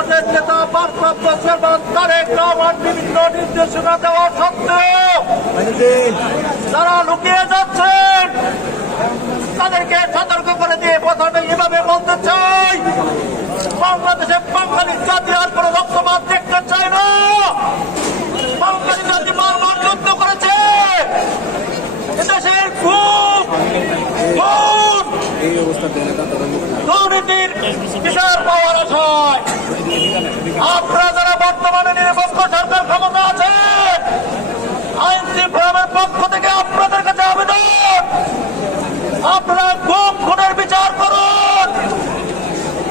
আমাদের নেতা ভারপ্রাপ্ত চেয়ারম্যান তারেক রহমান বিভিন্ন নির্দেশনা দেওয়া সত্ত্বেও যারা লুকিয়ে যাচ্ছেন তাদেরকে সতর্ক করে দিয়ে প্রথমে এভাবে বলতে চাই, বাংলাদেশে বাঙালি জাতি আর কোনো রক্তপাত দেখতে চায় না। বাঙালি জাতি বারবার যুদ্ধ করেছে, এদেশের খুব দুর্নীতির বিচার পাওয়ার আশায় আপনারা যারা বর্তমানে নিরপেক্ষ সরকার ক্ষমতা আছে, আইন শৃঙ্খলার পক্ষ থেকে আপনাদের কাছে আবেদন, আপনারা গুম খুনের বিচার করুন,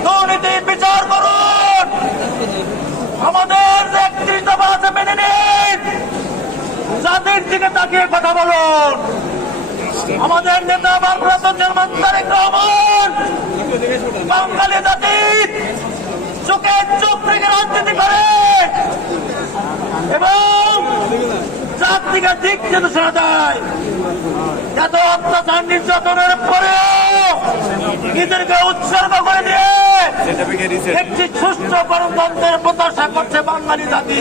দুর্নীতির বিচার করুন, আমাদের যে ৩১ দফা আছে মেনে নিন, জাতির দিকে তাকিয়ে কথা বলুন। আমাদের নেতা ভারপ্রাপ্ত চেয়ারম্যান তারেক রহমান বাঙালি জাতির চোখে চোখ রেখে রাজনীতি করে এবং জাতিকে দিক নির্দেশনা দেয়। এত অত্যাচার নির্যাতনের পরেও নিজেদেরকে উৎসর্গ করে দিয়ে একটি সুষ্ঠু গণতন্ত্রের প্রত্যাশা করছে বাঙালি জাতি।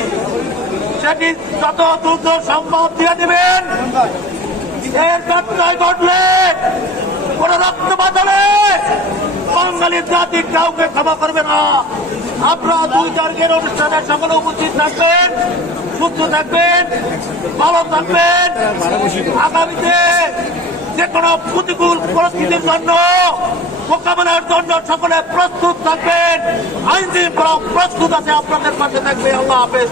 সেটি যত দ্রুত সম্ভব দিয়ে দিবেন। এর ঘটনায় ঘটলে কোন রক্তপাত হলে বাঙালি জাতি কাউকে ক্ষমা করবে না। আপনারা ২ তারিখের অনুষ্ঠানে সকলে উপস্থিত থাকবেন, সুস্থ থাকবেন, ভালো থাকবেন। আগামীতে যে কোনো প্রতিকূল পরিস্থিতির জন্য মোকাবেলার জন্য সকলে প্রস্তুত থাকবেন। আইনশৃঙ্খলা প্রস্তুত আছে, আপনাদের পাশে থাকবে। আল্লাহ হাফেজ।